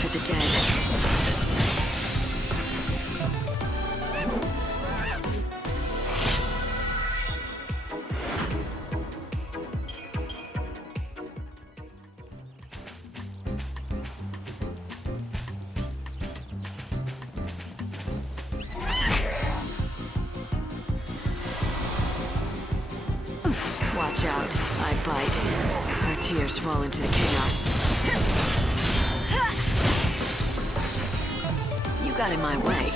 for the dead. Watch out. I bite. Our tears fall into the chaos. You got in my way.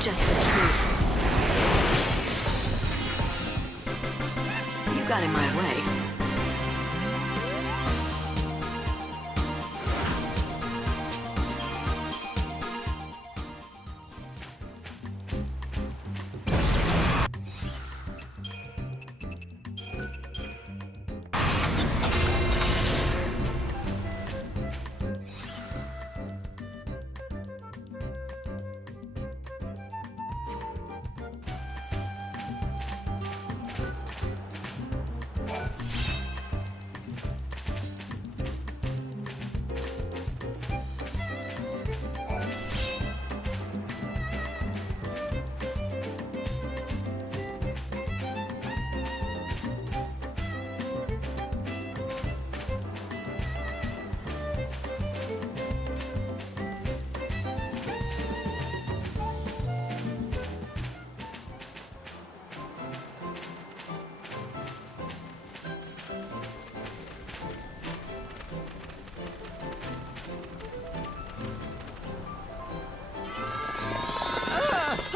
Just the truth. You got in my way.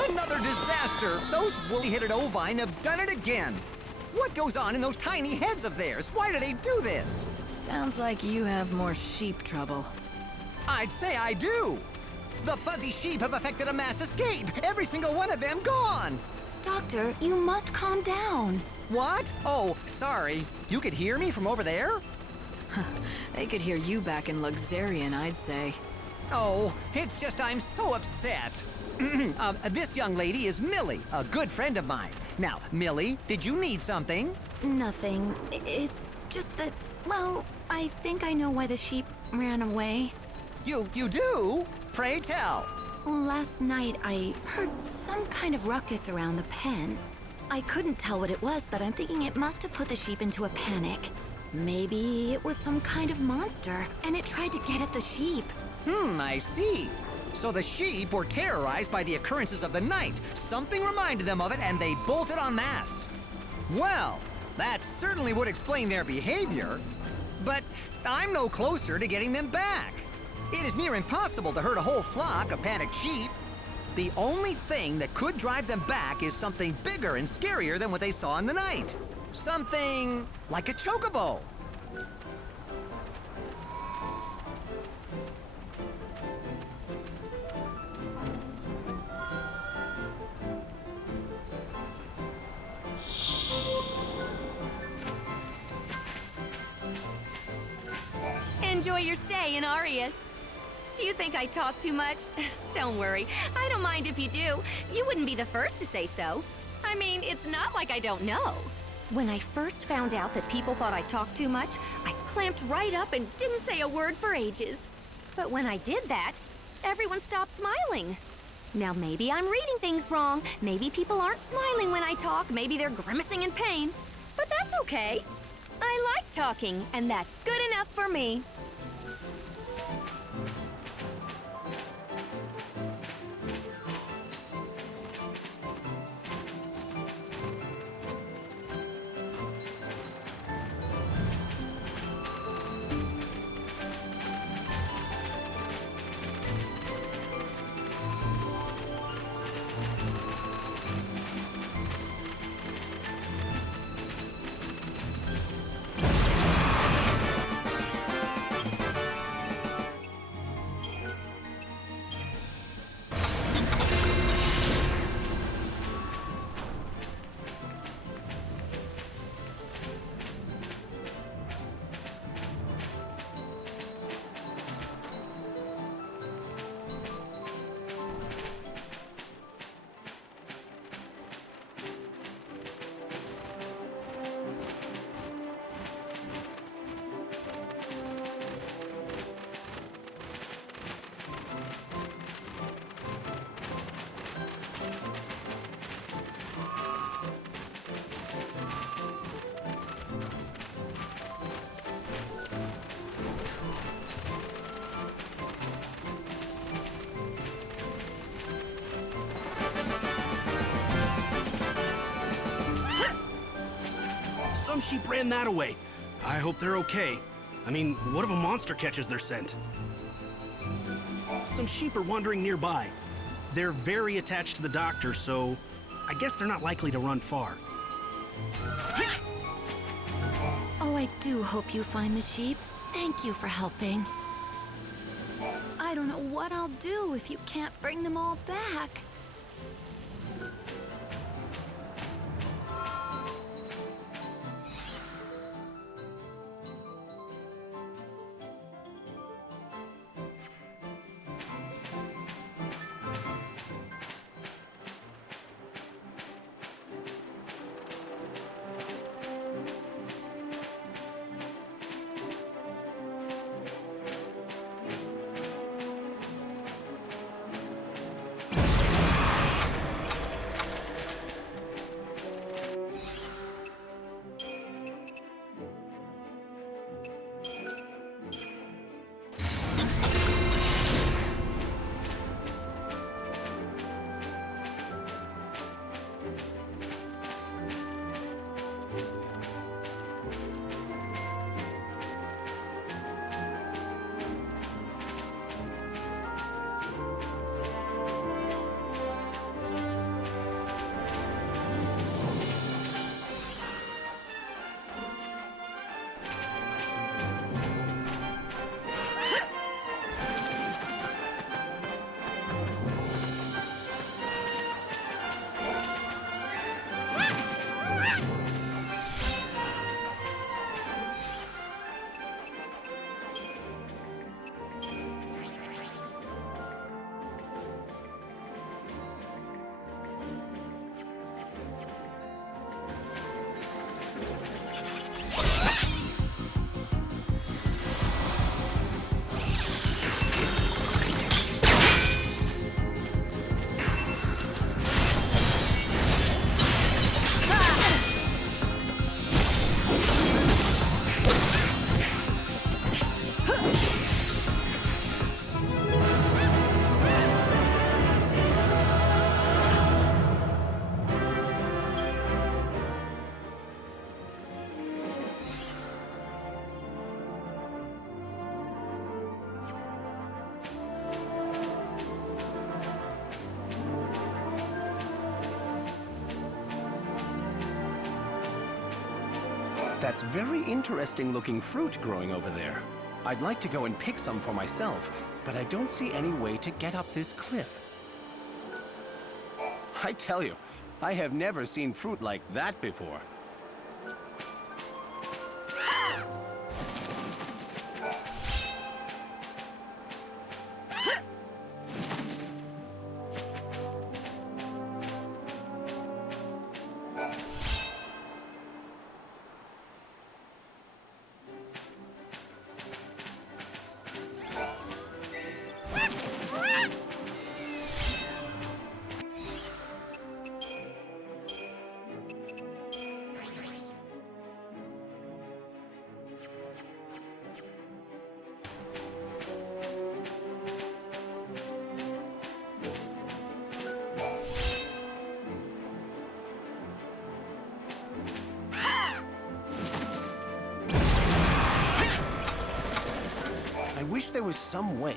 Another disaster! Those woolly-headed ovine have done it again! What goes on in those tiny heads of theirs? Why do they do this? Sounds like you have more sheep trouble. I'd say I do! The fuzzy sheep have effected a mass escape! Every single one of them gone! Doctor, you must calm down. What? Oh, sorry. You could hear me from over there? They could hear you back in Luxarian, I'd say. Oh, it's just I'm so upset. This young lady is Millie, a good friend of mine. Now, Millie, did you need something? Nothing. It's just that, well, I think I know why the sheep ran away. You do? Pray tell. Last night, I heard some kind of ruckus around the pens. I couldn't tell what it was, but I'm thinking it must have put the sheep into a panic. Maybe it was some kind of monster, and it tried to get at the sheep. I see. So the sheep were terrorized by the occurrences of the night. Something reminded them of it, and they bolted en masse. Well, that certainly would explain their behavior. But I'm no closer to getting them back. It is near impossible to herd a whole flock of panicked sheep. The only thing that could drive them back is something bigger and scarier than what they saw in the night. Something like a chocobo. Enjoy your stay in Arius. Do you think I talk too much? Don't worry, I don't mind if you do. You wouldn't be the first to say so. I mean, it's not like I don't know. When I first found out that people thought I talked too much, I clamped right up and didn't say a word for ages. But when I did that, everyone stopped smiling. Now maybe I'm reading things wrong. Maybe people aren't smiling when I talk. Maybe they're grimacing in pain. But that's okay. I like talking, and that's good enough for me. sheep ran that away. I hope they're okay. I mean, what if a monster catches their scent? Some sheep are wandering nearby. They're very attached to the doctor, so I guess they're not likely to run far. Oh, I do hope you find the sheep. Thank you for helping. I don't know what I'll do if you can't bring them all back. That's very interesting looking fruit growing over there. I'd like to go and pick some for myself, but I don't see any way to get up this cliff. I tell you, I have never seen fruit like that before. I wish there was some way.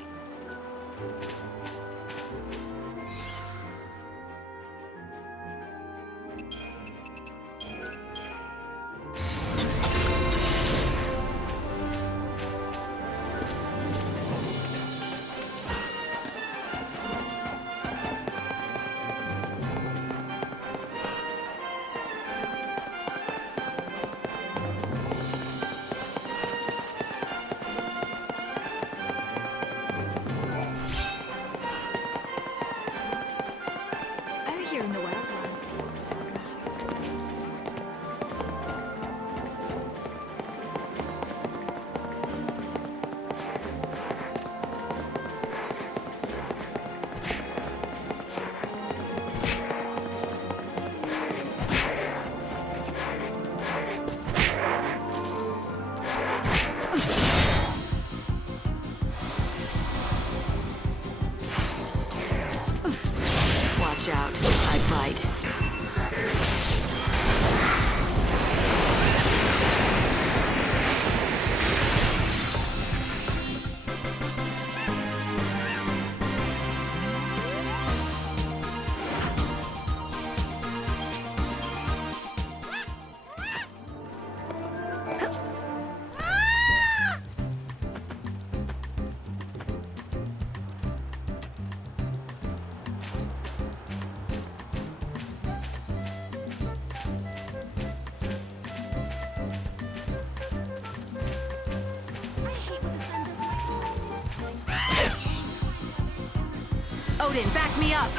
Odin, back me up!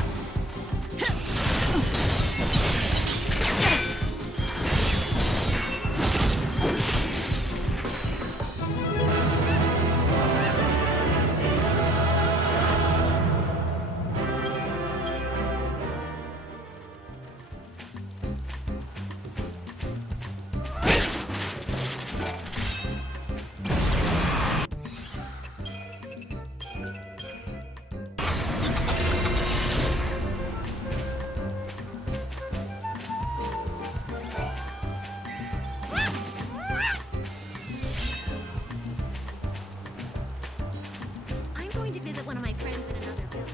I'm going to visit one of my friends in another village.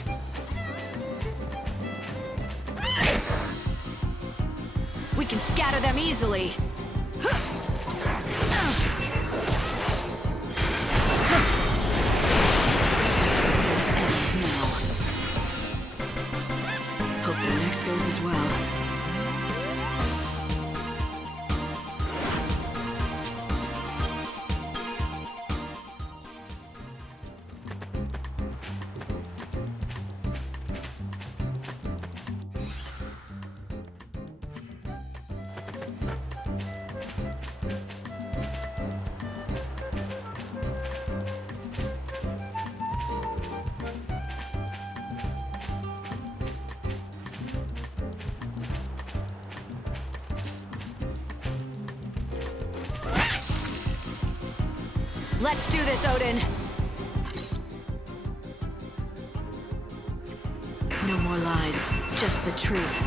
We can scatter them easily. Death ends now. Hope the next goes as well. Let's do this, Odin! No more lies, just the truth.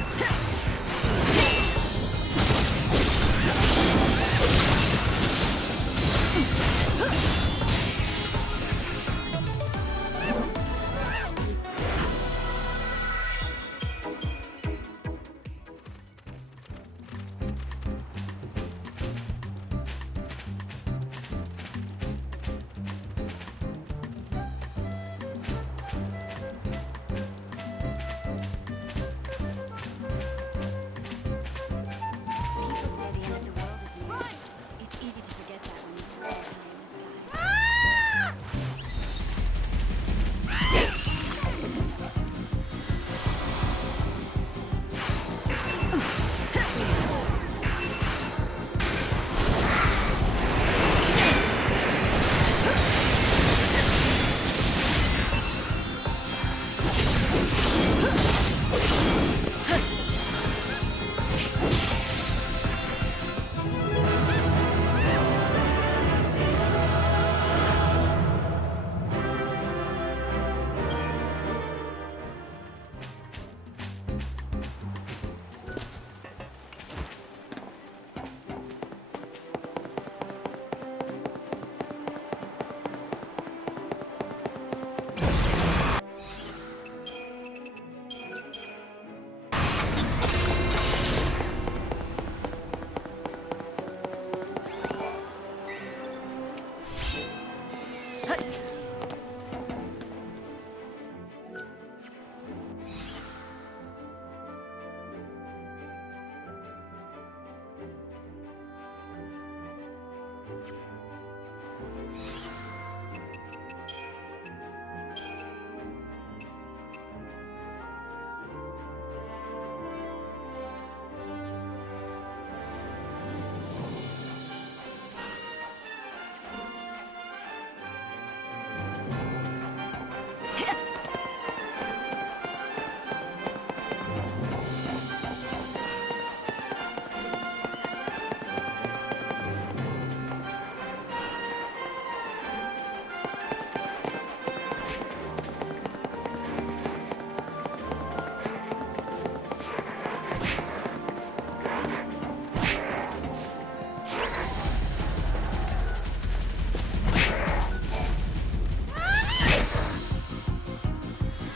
People say the end of the world is near. It's easy to forget that when you fly high in the sky.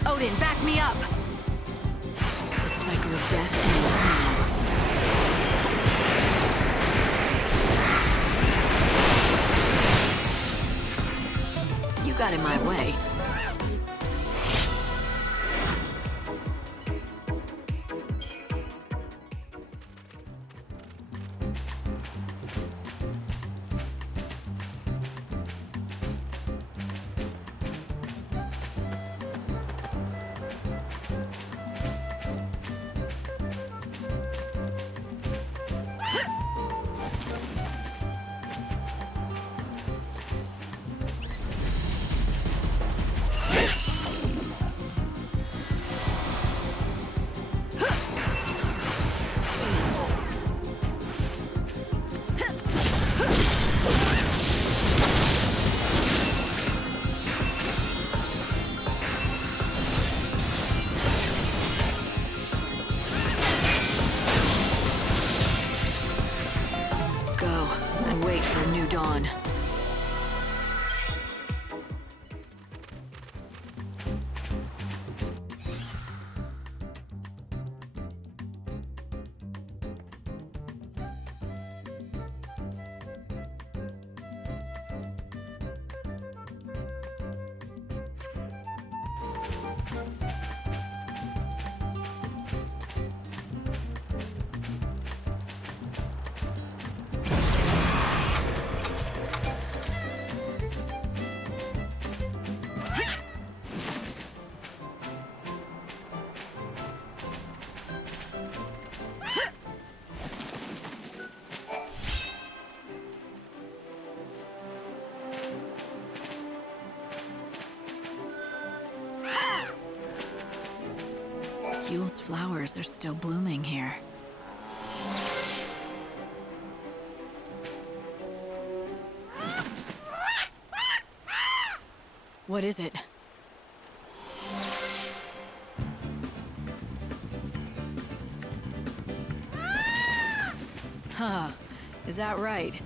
Odin, back me up! The cycle of death ends now. You got in my way. dawn. Yule's flowers are still blooming here. What is it? Huh. Is that right?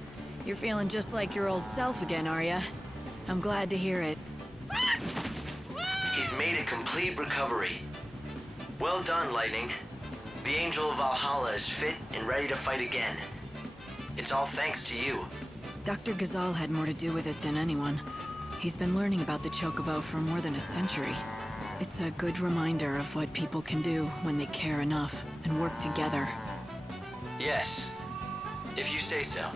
You're feeling just like your old self again, are ya? I'm glad to hear it. He's made a complete recovery. Well done, Lightning. The Angel of Valhalla is fit and ready to fight again. It's all thanks to you. Dr. Ghazal had more to do with it than anyone. He's been learning about the Chocobo for more than a century. It's a good reminder of what people can do when they care enough and work together. Yes, if you say so.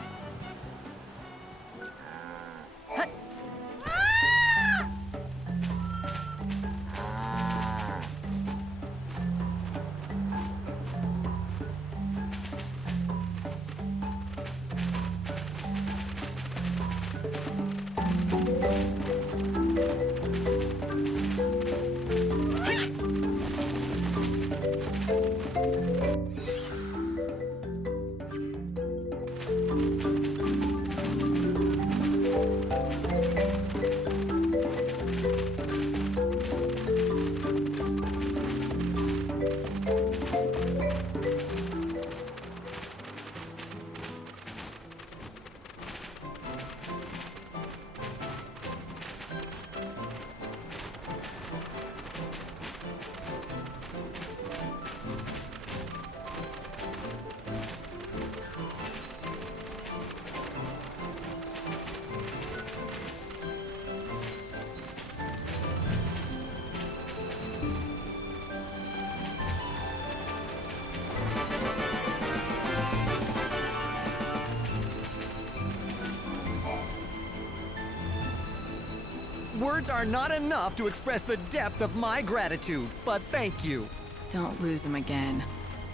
Words are not enough to express the depth of my gratitude, but thank you. Don't lose him again.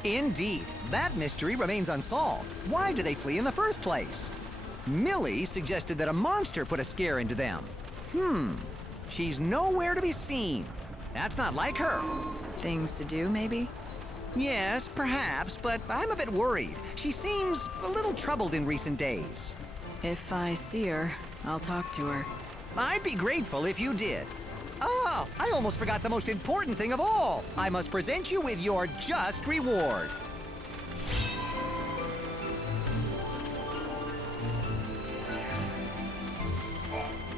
Indeed, that mystery remains unsolved. Why did they flee in the first place? Millie suggested that a monster put a scare into them. She's nowhere to be seen. That's not like her. Things to do, maybe? Yes, perhaps, but I'm a bit worried. She seems a little troubled in recent days. If I see her, I'll talk to her. I'd be grateful if you did. Ah, I almost forgot the most important thing of all. I must present you with your just reward.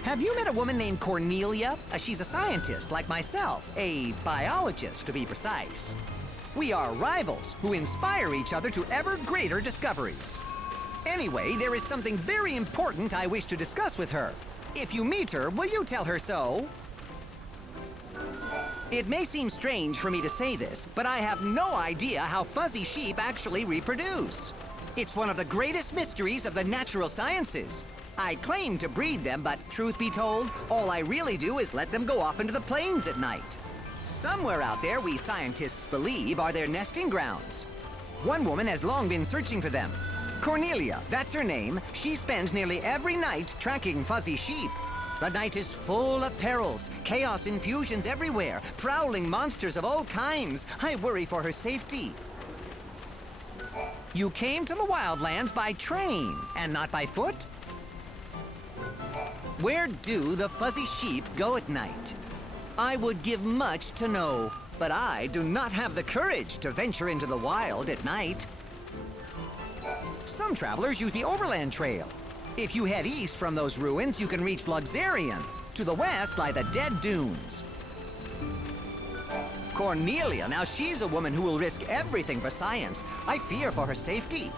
Have you met a woman named Cornelia? She's a scientist like myself, a biologist to be precise. We are rivals who inspire each other to ever greater discoveries. Anyway, there is something very important I wish to discuss with her. If you meet her, will you tell her so? It may seem strange for me to say this, but I have no idea how fuzzy sheep actually reproduce. It's one of the greatest mysteries of the natural sciences. I claim to breed them, but truth be told, all I really do is let them go off into the plains at night. Somewhere out there, we scientists believe, are their nesting grounds. One woman has long been searching for them. Cornelia, that's her name. She spends nearly every night tracking fuzzy sheep. The night is full of perils, chaos infusions everywhere, prowling monsters of all kinds. I worry for her safety. You came to the wildlands by train, and not by foot? Where do the fuzzy sheep go at night? I would give much to know, but I do not have the courage to venture into the wild at night. Some travelers use the overland trail. If you head east from those ruins, you can reach Luxarian. To the west lie the Dead Dunes. Cornelia, now she's a woman who will risk everything for science. I fear for her safety.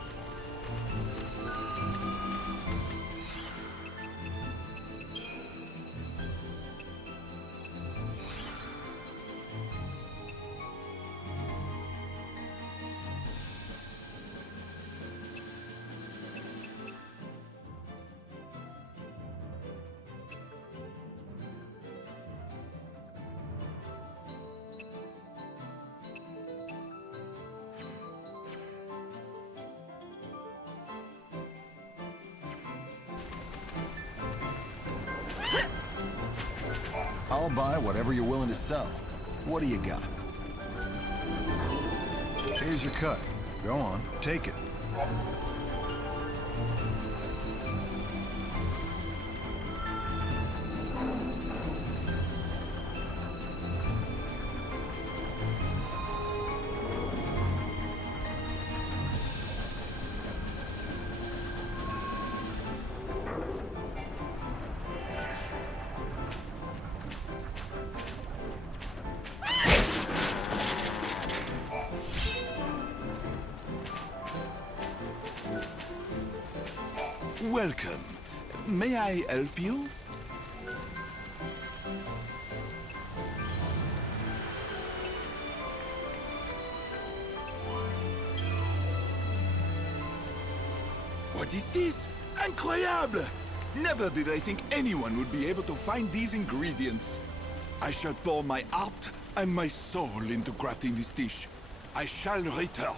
I'll buy whatever you're willing to sell. What do you got? Here's your cut. Go on, take it. Welcome. May I help you? What is this? Incroyable! Never did I think anyone would be able to find these ingredients. I shall pour my heart and my soul into crafting this dish. I shall return.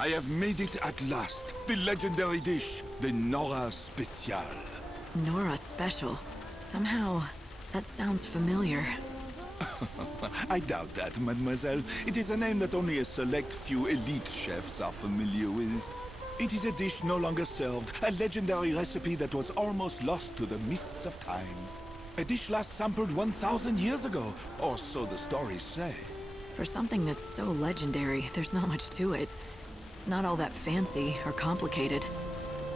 I have made it at last. The legendary dish, the Nora Special. Nora Special. Somehow, that sounds familiar. I doubt that, mademoiselle. It is a name that only a select few elite chefs are familiar with. It is a dish no longer served, a legendary recipe that was almost lost to the mists of time. A dish last sampled 1,000 years ago, or so the stories say. For something that's so legendary, there's not much to it. It's not all that fancy or complicated.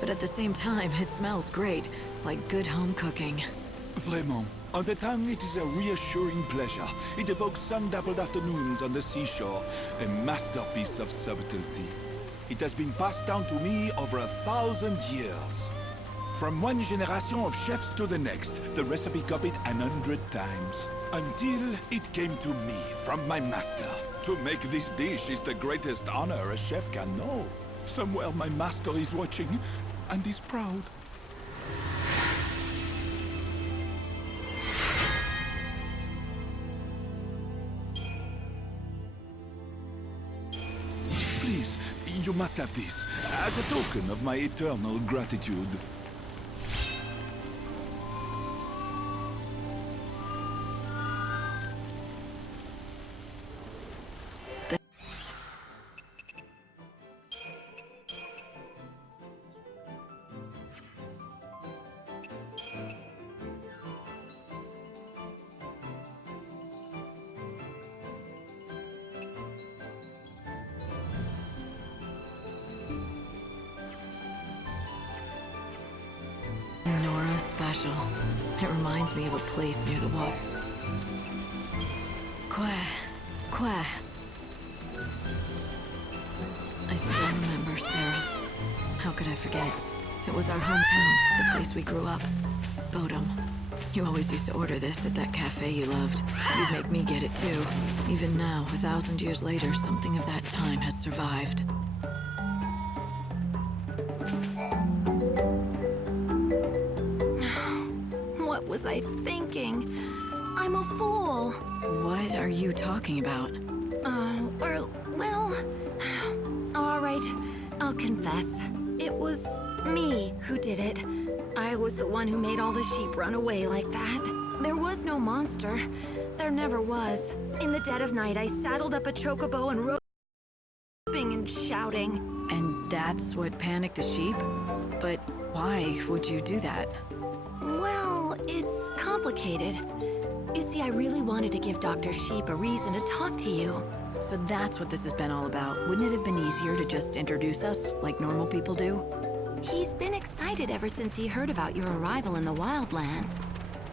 But at the same time, it smells great, like good home cooking. Vraiment. On the tongue, it is a reassuring pleasure. It evokes sun-dappled afternoons on the seashore, a masterpiece of subtlety. It has been passed down to me over 1,000 years. From one generation of chefs to the next, the recipe copied 100 times. Until it came to me from my master. To make this dish is the greatest honor a chef can know. Somewhere my master is watching, and is proud. Please, you must have this, as a token of my eternal gratitude. Nora Special. It reminds me of a place near the water. Quah. I still remember, Sarah. How could I forget? It was our hometown, the place we grew up. Bodum. You always used to order this at that cafe you loved. You'd make me get it too. Even now, 1,000 years later, something of that time has survived. What was I thinking? I'm a fool. What are you talking about? Well, all right, I'll confess. It was me who did it. I was the one who made all the sheep run away like that. There was no monster. There never was. In the dead of night, I saddled up a chocobo and rode and shouting. And that's what panicked the sheep? But why would you do that? Well, it's complicated. You see, I really wanted to give Dr. Sheep a reason to talk to you. So that's what this has been all about. Wouldn't it have been easier to just introduce us, like normal people do? He's been excited ever since he heard about your arrival in the Wildlands.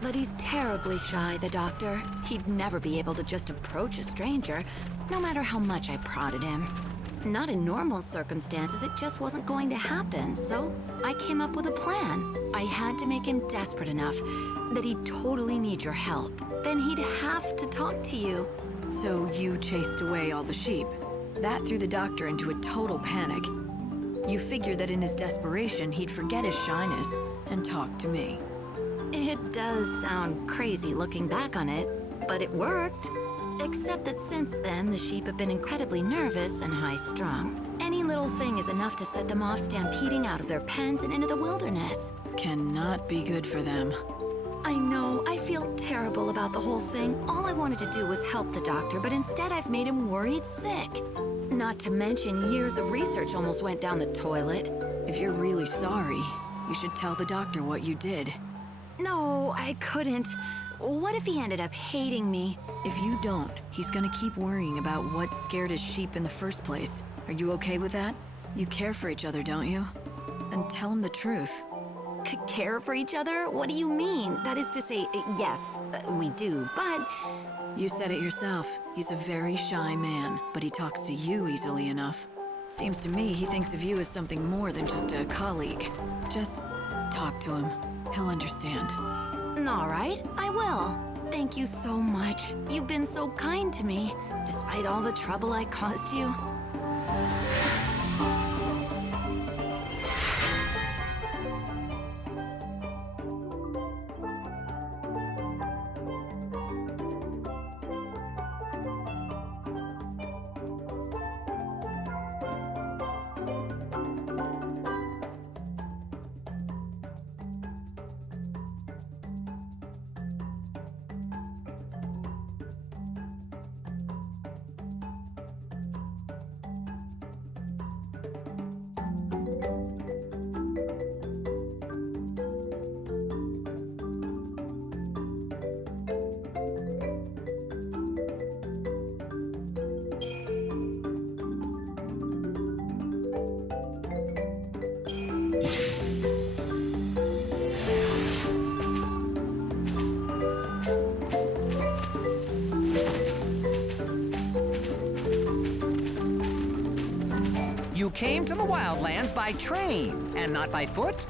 But he's terribly shy, the Doctor. He'd never be able to just approach a stranger, no matter how much I prodded him. Not in normal circumstances, it just wasn't going to happen, so I came up with a plan. I had to make him desperate enough that he'd totally need your help. Then he'd have to talk to you. So you chased away all the sheep. That threw the Doctor into a total panic. You figured that in his desperation, he'd forget his shyness and talk to me. It does sound crazy looking back on it, but it worked. Except that since then, the sheep have been incredibly nervous and high-strung. Any little thing is enough to set them off stampeding out of their pens and into the wilderness. Cannot be good for them. I know, I feel terrible about the whole thing. All I wanted to do was help the Doctor, but instead I've made him worried sick. Not to mention years of research almost went down the toilet. If you're really sorry, you should tell the Doctor what you did. No, I couldn't. What if he ended up hating me? If you don't, he's gonna keep worrying about what scared his sheep in the first place. Are you okay with that? You care for each other, don't you? Then tell him the truth. Care for each other? What do you mean? That is to say, yes, we do, but... You said it yourself. He's a very shy man, but he talks to you easily enough. Seems to me he thinks of you as something more than just a colleague. Just talk to him. He'll understand. All right, I will. Thank you so much. You've been so kind to me, despite all the trouble I caused you. You came to the Wildlands by train, and not by foot?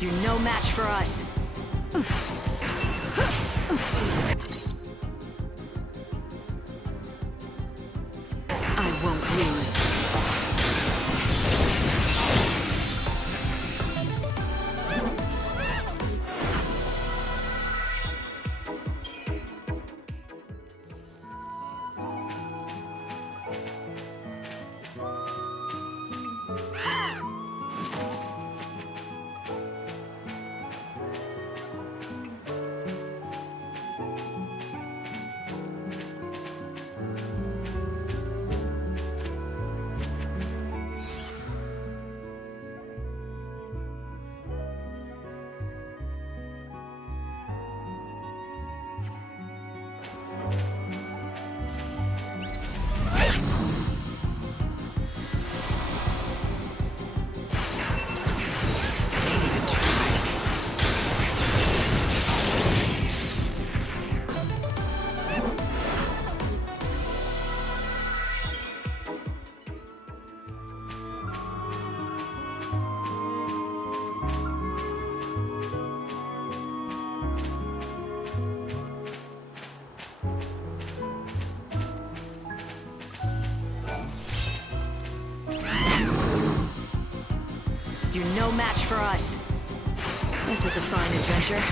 You're no match for us. I won't lose. You're no match for us. This is a fine adventure.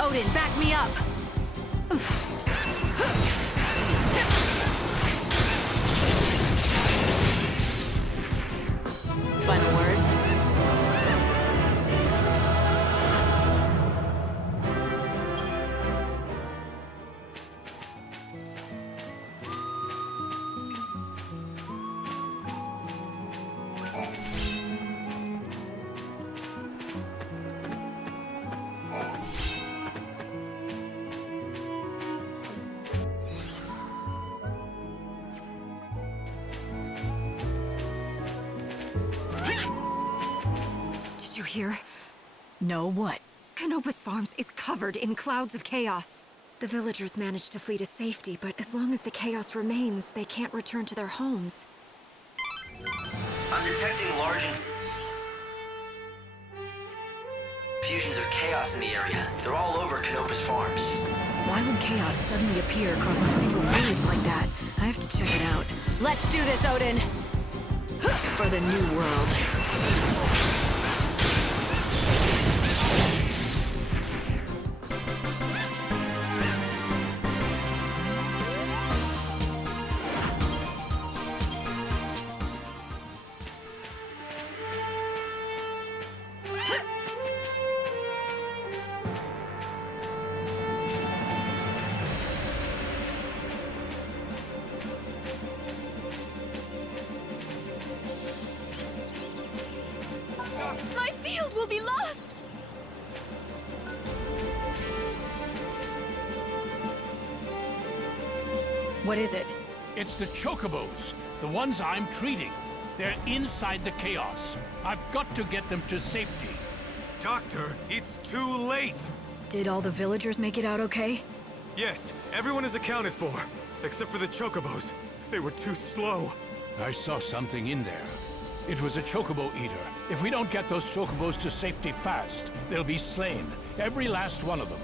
Odin, back me up! Final words? Did you hear? No, what? Canopus Farms is covered in clouds of chaos. The villagers managed to flee to safety, but as long as the chaos remains, they can't return to their homes. I'm detecting large infusions of chaos in the area. They're all over Canopus Farms. Why would chaos suddenly appear across a single village like that? I have to check it out. Let's do this, Odin! For the new world. My field will be lost! What is it? It's the chocobos, the ones I'm treating. They're inside the chaos. I've got to get them to safety. Doctor, it's too late! Did all the villagers make it out okay? Yes, everyone is accounted for, except for the chocobos. They were too slow. I saw something in there. It was a chocobo eater. If we don't get those chocobos to safety fast, they'll be slain. Every last one of them.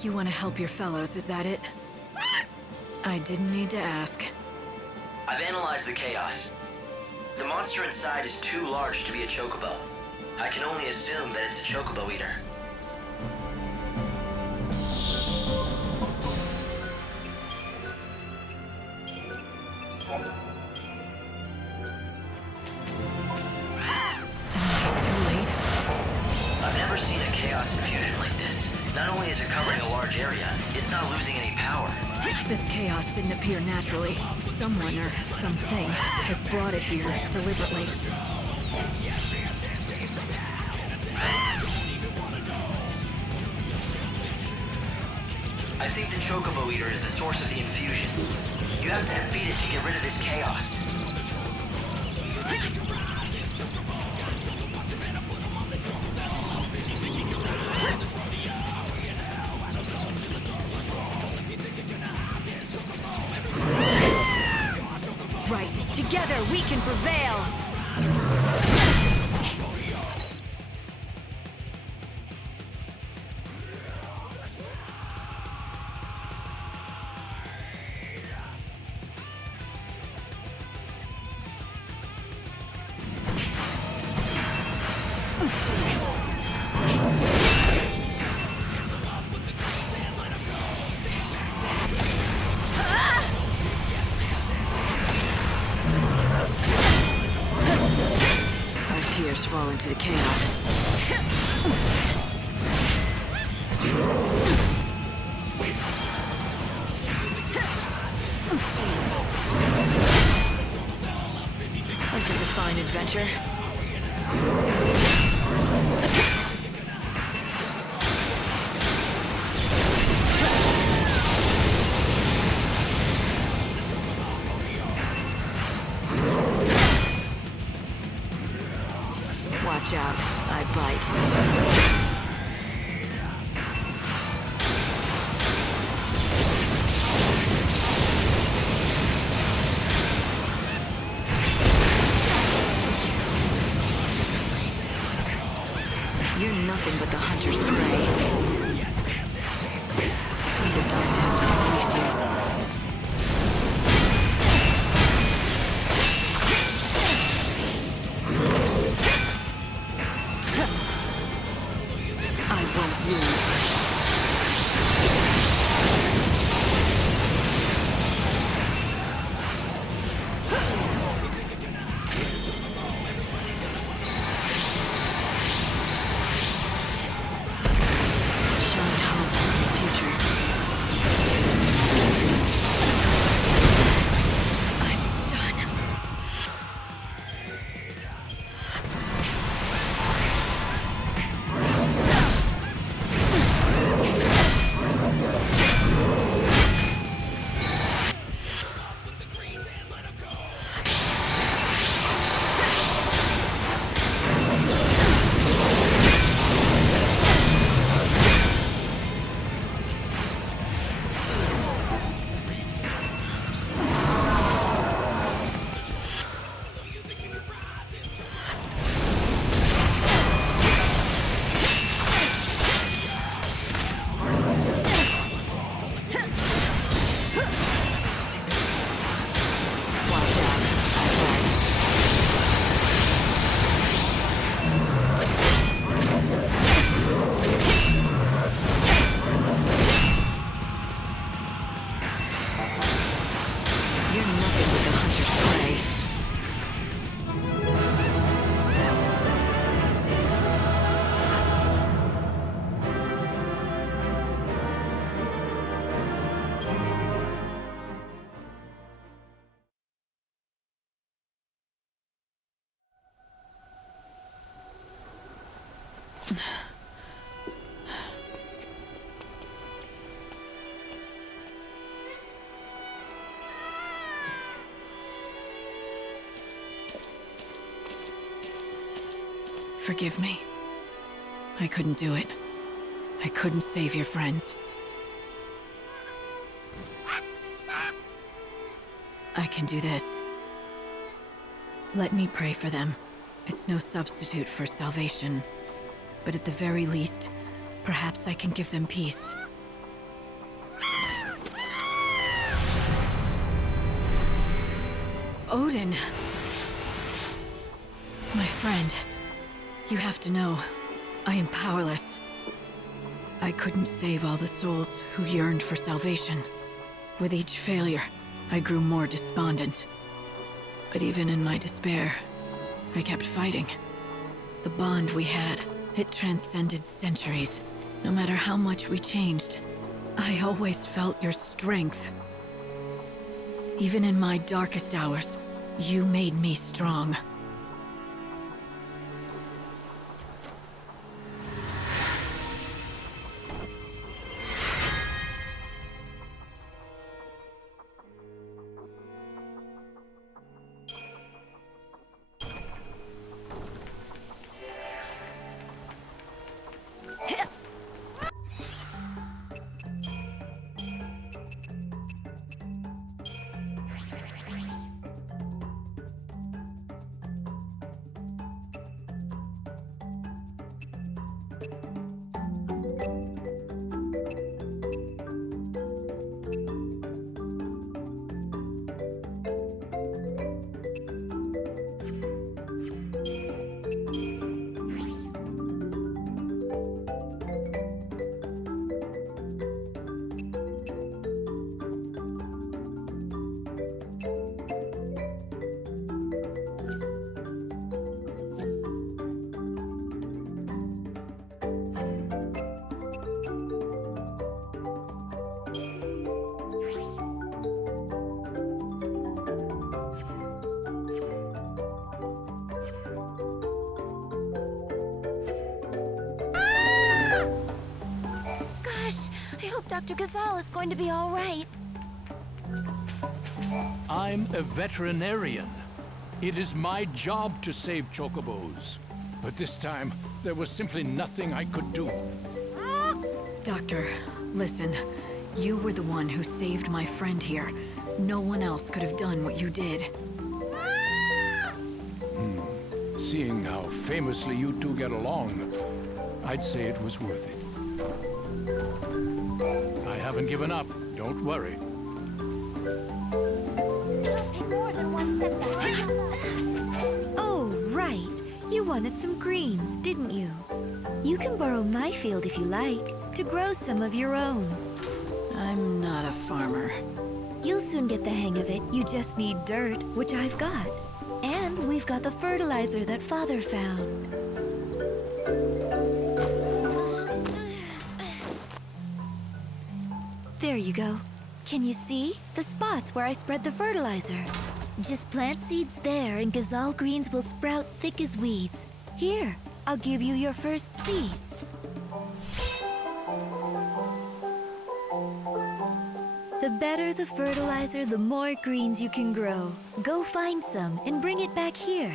You want to help your fellows, is that it? I didn't need to ask. I've analyzed the chaos. The monster inside is too large to be a chocobo. I can only assume that it's a chocobo eater. Too late? I've never seen a chaos infusion like this. Not only is it covering a large area, it's not losing any power. This chaos didn't appear naturally. Someone or something has brought it here deliberately. I think the chocobo eater is the source of the infusion. You have to defeat it to get rid of this chaos. Right, together we can prevail! Tears fall into the chaos. This is a fine adventure. Watch out. I bite. You're nothing but the hunter's prey. The darkness makes you. I won't lose. Forgive me. I couldn't do it. I couldn't save your friends. I can do this. Let me pray for them. It's no substitute for salvation. But at the very least, perhaps I can give them peace. Odin! My friend, you have to know, I am powerless. I couldn't save all the souls who yearned for salvation. With each failure, I grew more despondent. But even in my despair, I kept fighting. The bond we had, it transcended centuries. No matter how much we changed, I always felt your strength. Even in my darkest hours, you made me strong. Dr. XIII is going to be all right. I'm a veterinarian. It is my job to save chocobos. But this time, there was simply nothing I could do. Doctor, listen. You were the one who saved my friend here. No one else could have done what you did. Seeing how famously you two get along, I'd say it was worth it. I haven't given up, don't worry. It'll take more than one setback. Oh, right. You wanted some greens, didn't you? You can borrow my field if you like, to grow some of your own. I'm not a farmer. You'll soon get the hang of it. You just need dirt, which I've got. And we've got the fertilizer that Father found. There you go. Can you see? The spots where I spread the fertilizer. Just plant seeds there and Gazal greens will sprout thick as weeds. Here, I'll give you your first seeds. The better the fertilizer, the more greens you can grow. Go find some and bring it back here.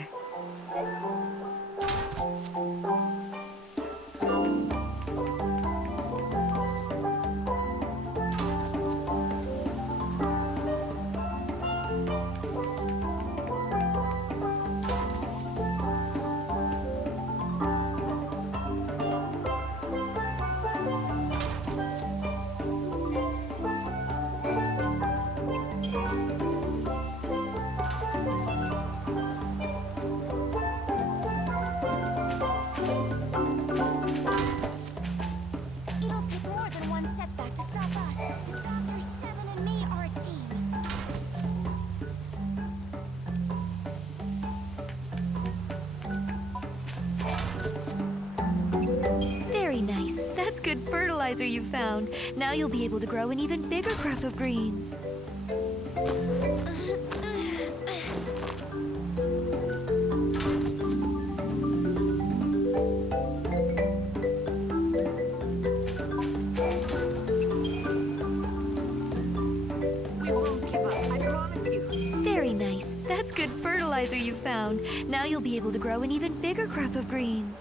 It'll take more than one setback to stop us. Dr. Seven and me are a team. Very nice. That's good fertilizer you found. Now you'll be able to grow an even bigger crop of greens. Very nice. That's good fertilizer you found. Now you'll be able to grow an even bigger crop of greens.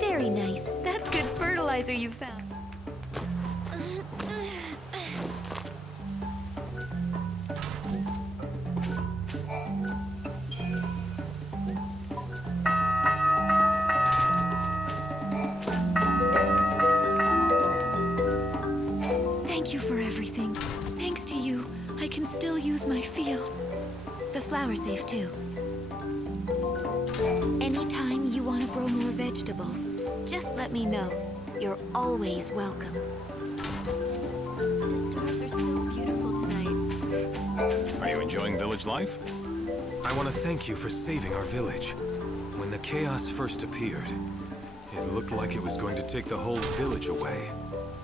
Very nice. That's good fertilizer you found. Thank you for everything. Thanks to you, I can still use my field. The flower's safe too. Anytime you want to grow more vegetables, just let me know. You're always welcome. The stars are so beautiful tonight. Are you enjoying village life? I want to thank you for saving our village. When the chaos first appeared, it looked like it was going to take the whole village away.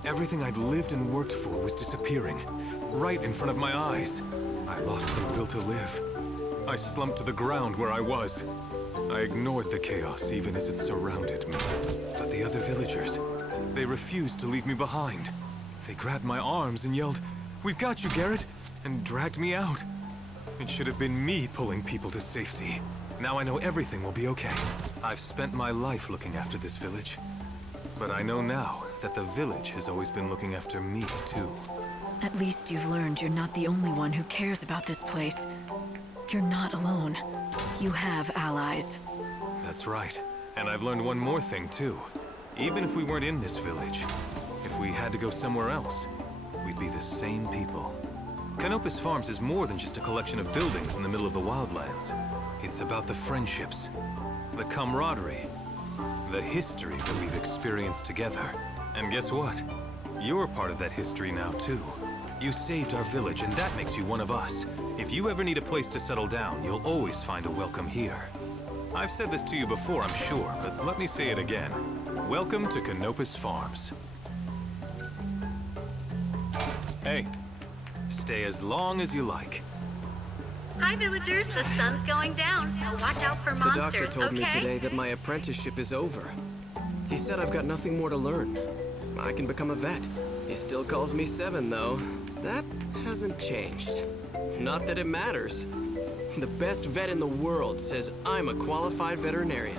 Everything I'd lived and worked for was disappearing, right in front of my eyes. I lost the will to live. I slumped to the ground where I was. I ignored the chaos even as it surrounded me. But the other villagers, they refused to leave me behind. They grabbed my arms and yelled, "We've got you, Garrett," and dragged me out. It should have been me pulling people to safety. Now I know everything will be okay. I've spent my life looking after this village. But I know now that the village has always been looking after me, too. At least you've learned you're not the only one who cares about this place. You're not alone. You have allies. That's right. And I've learned one more thing, too. Even if we weren't in this village, if we had to go somewhere else, we'd be the same people. Canopus Farms is more than just a collection of buildings in the middle of the wildlands. It's about the friendships, the camaraderie, the history that we've experienced together. And guess what? You're part of that history now, too. You saved our village, and that makes you one of us. If you ever need a place to settle down, you'll always find a welcome here. I've said this to you before, I'm sure, but let me say it again. Welcome to Canopus Farms. Hey, stay as long as you like. Hi, villagers. The sun's going down, so watch out for monsters, The doctor told me okay? today that my apprenticeship is over. He said I've got nothing more to learn. I can become a vet. He still calls me Seven, though. That hasn't changed. Not that it matters. The best vet in the world says I'm a qualified veterinarian.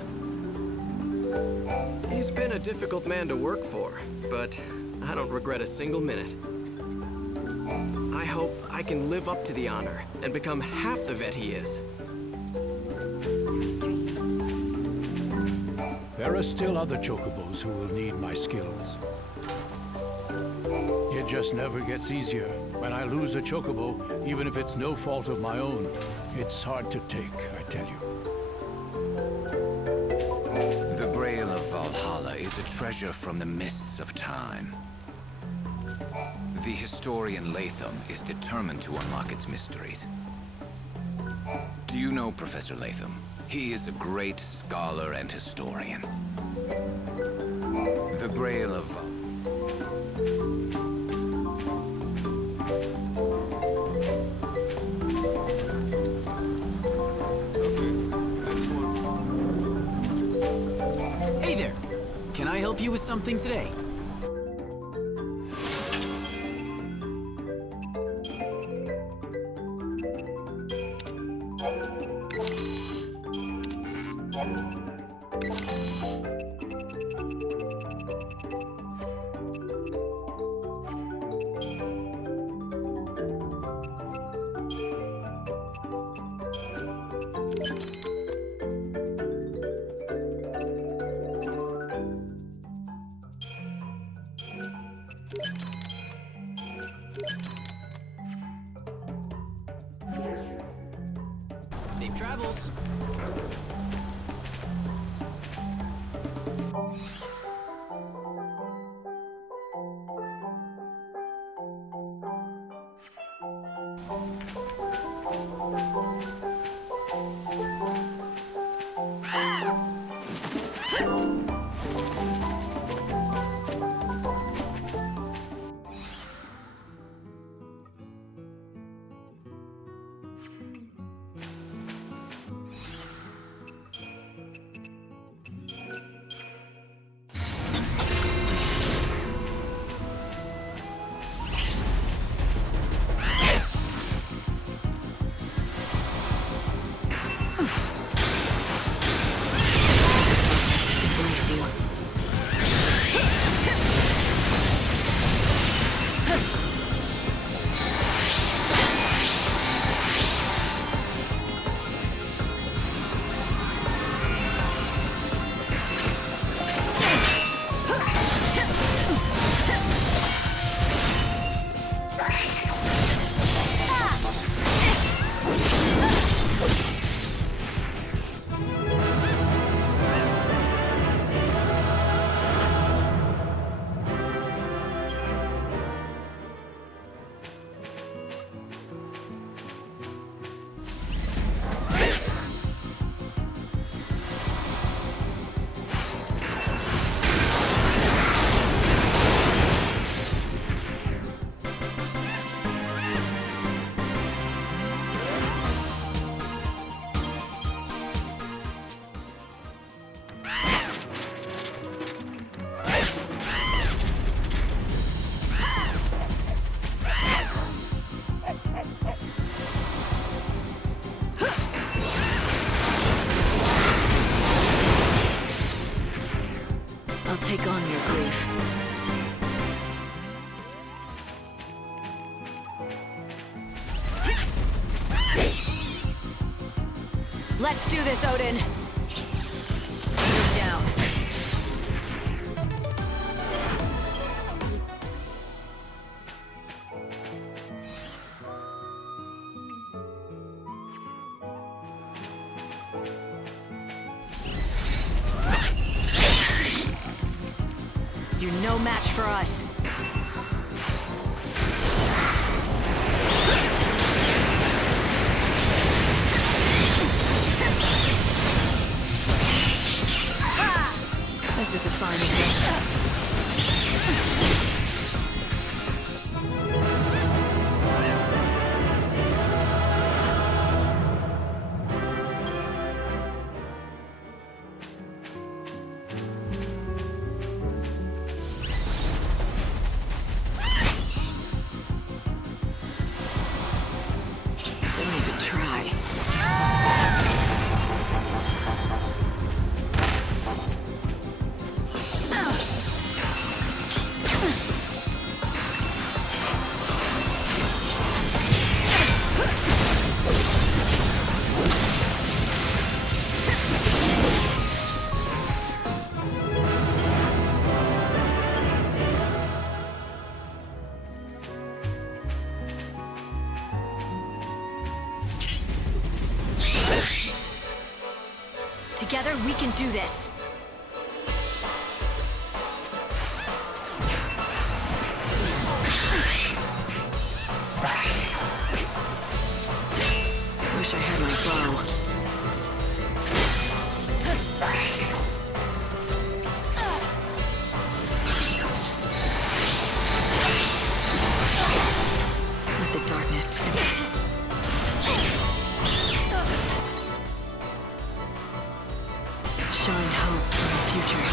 He's been a difficult man to work for, but I don't regret a single minute. I hope I can live up to the honor and become half the vet he is. There are still other chocobos who will need my skills. It just never gets easier. When I lose a chocobo, even if it's no fault of my own, it's hard to take, I tell you. The Grail of Valhalla is a treasure from the mists of time. The historian Latham is determined to unlock its mysteries. Do you know Professor Latham? He is a great scholar and historian. The Grail of... Hey there! Can I help you with something today? Safe travels. Take on your grief. Let's do this, Odin! You're down. You're no match for us. This is a fine adventure. Together, we can do this. Wish I had my bow. Let the darkness... shine hope for the future.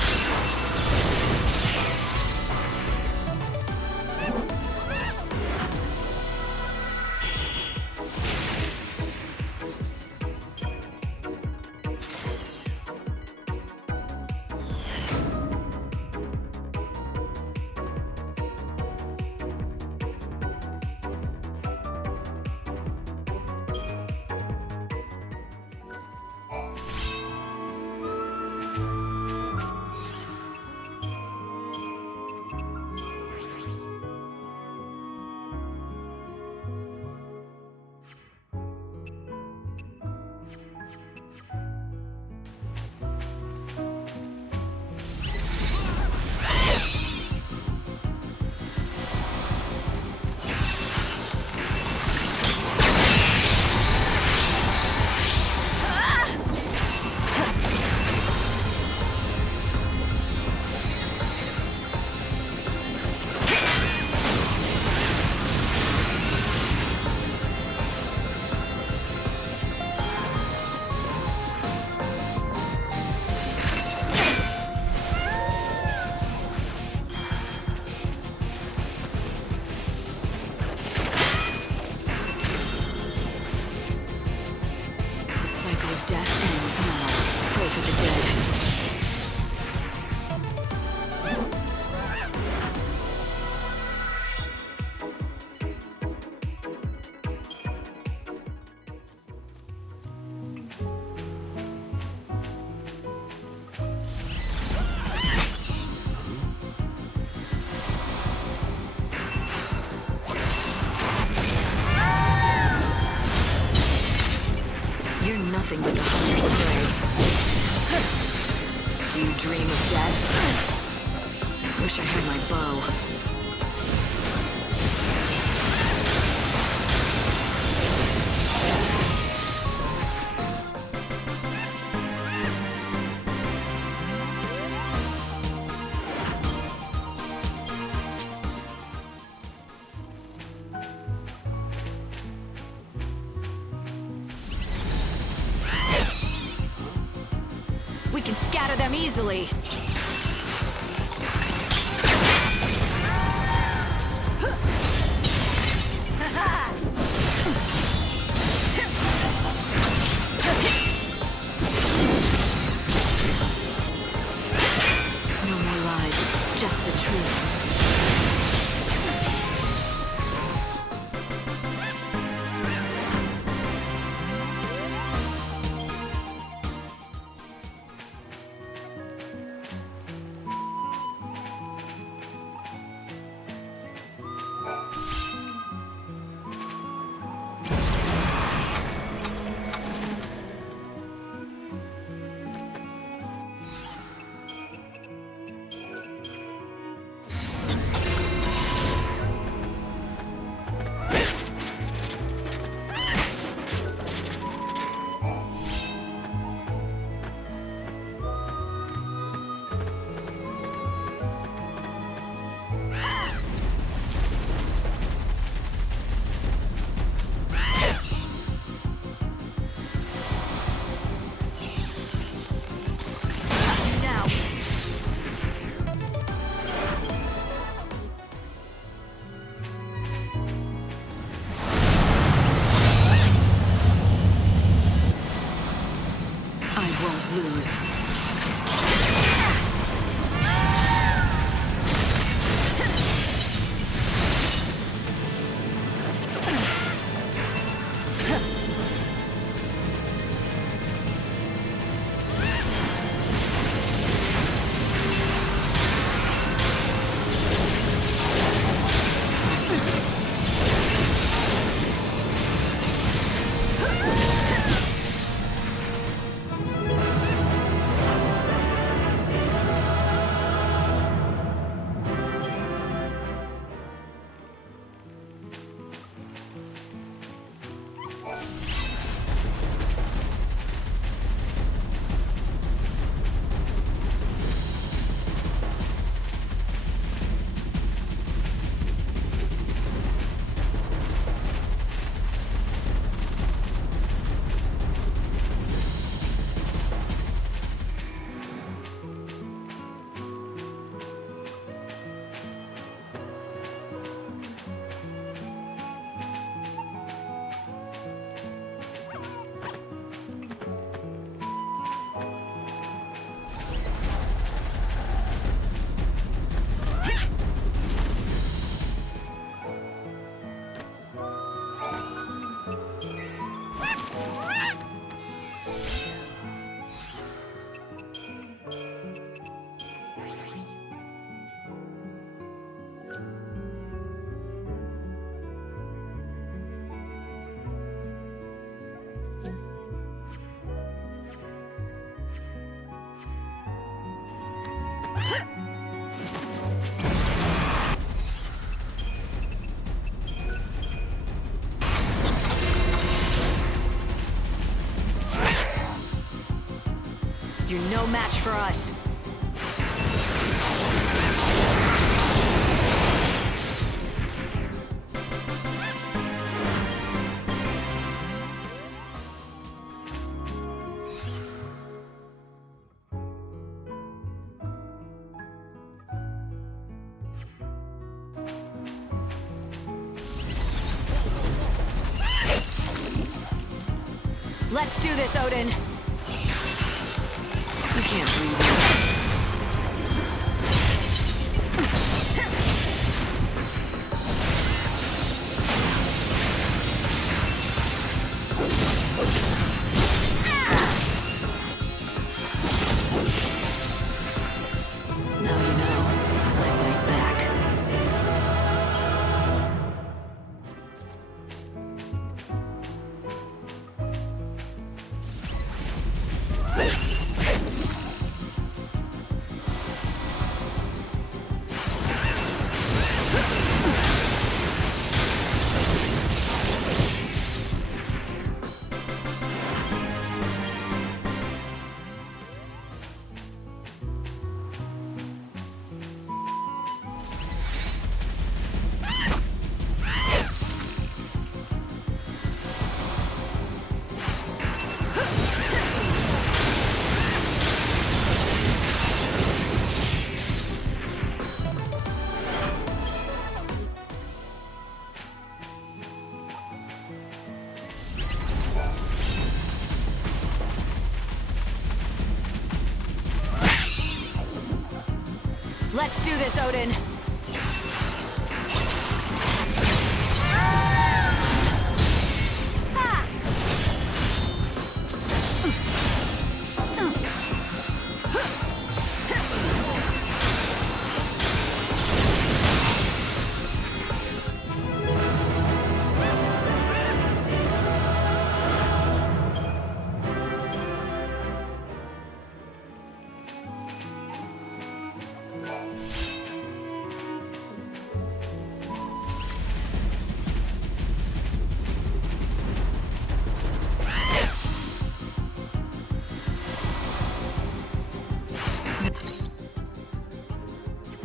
Nothing but the hunter's prey. Do you dream of death? Wish I had my bow. We can scatter them easily. No more lies, just the truth. You're no match for us. Let's do this, Odin. You can't breathe. Now you know. I bite back. Let's do this, Odin.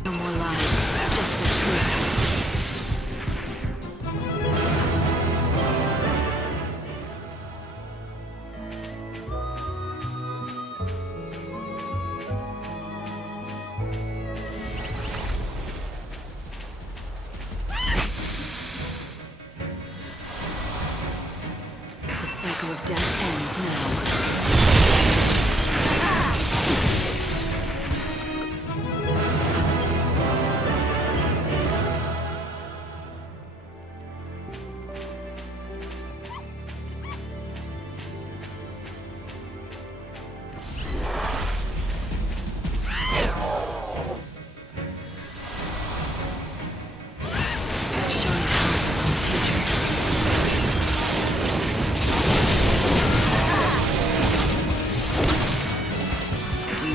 No more lies, just the truth. The cycle of death ends now. Do you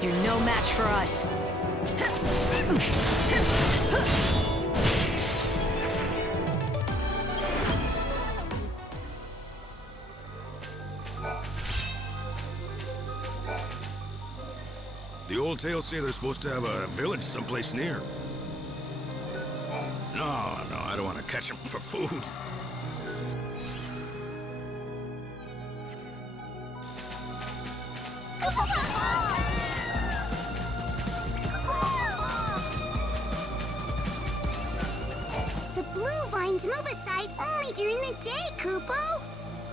You're no match for us. The old tales say they're supposed to have a village someplace near. No, I don't want to catch them for food. The blue vines move aside only during the day, Kupo.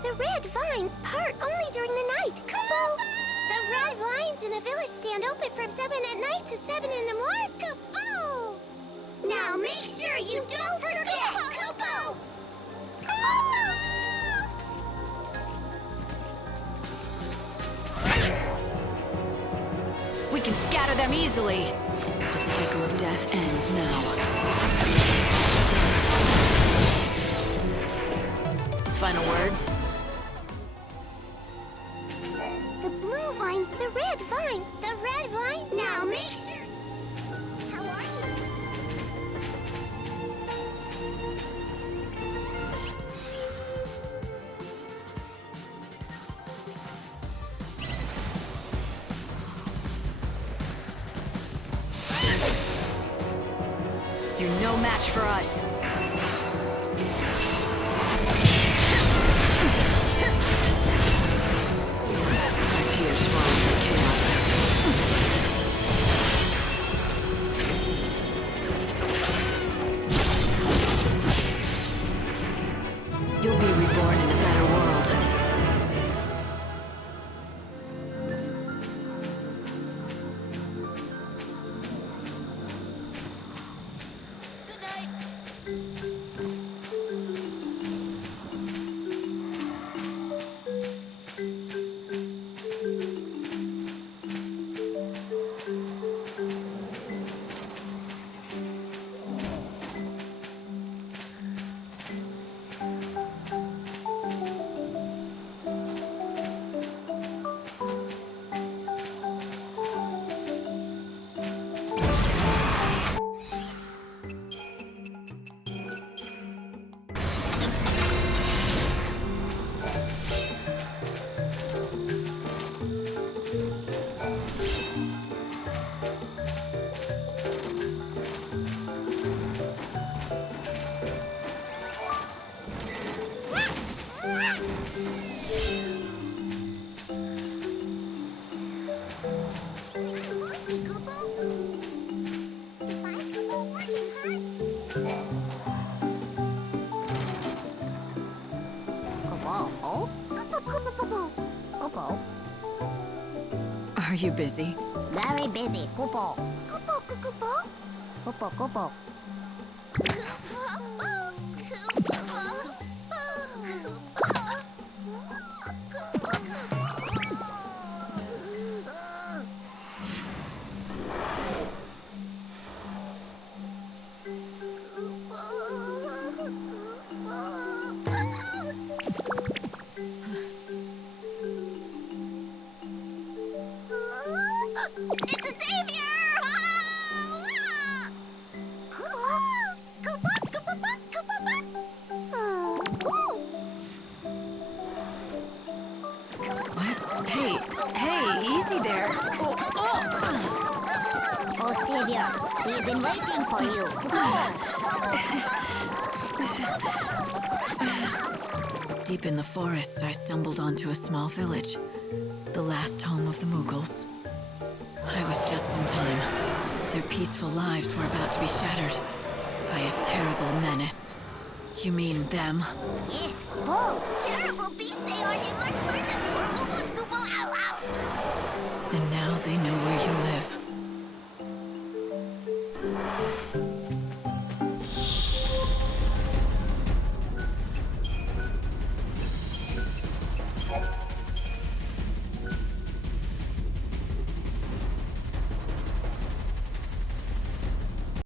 The red vines part only during the night, Kupo. The red vines in the village stand open from 7 at night to 7 in the morning, Kupo. Now make sure you don't forget, Kupo. We can scatter them easily. The cycle of death ends now. Final words? The blue vines, the red vine, Now make sure. How are you? You're no match for us. Our tears fall into chaos. You'll be reborn in a better world. Good night. Are you busy? Very busy, Kupo. Kupo, Kupo. Kupo, Kupo. It's a savior! What? Hey, easy there. Oh, savior, we've been waiting for you. Deep in the forest, I stumbled onto a small village. The last home of the Moogles. I was just in time. Their peaceful lives were about to be shattered by a terrible menace. You mean them? Yes, Kupo. Terrible beast they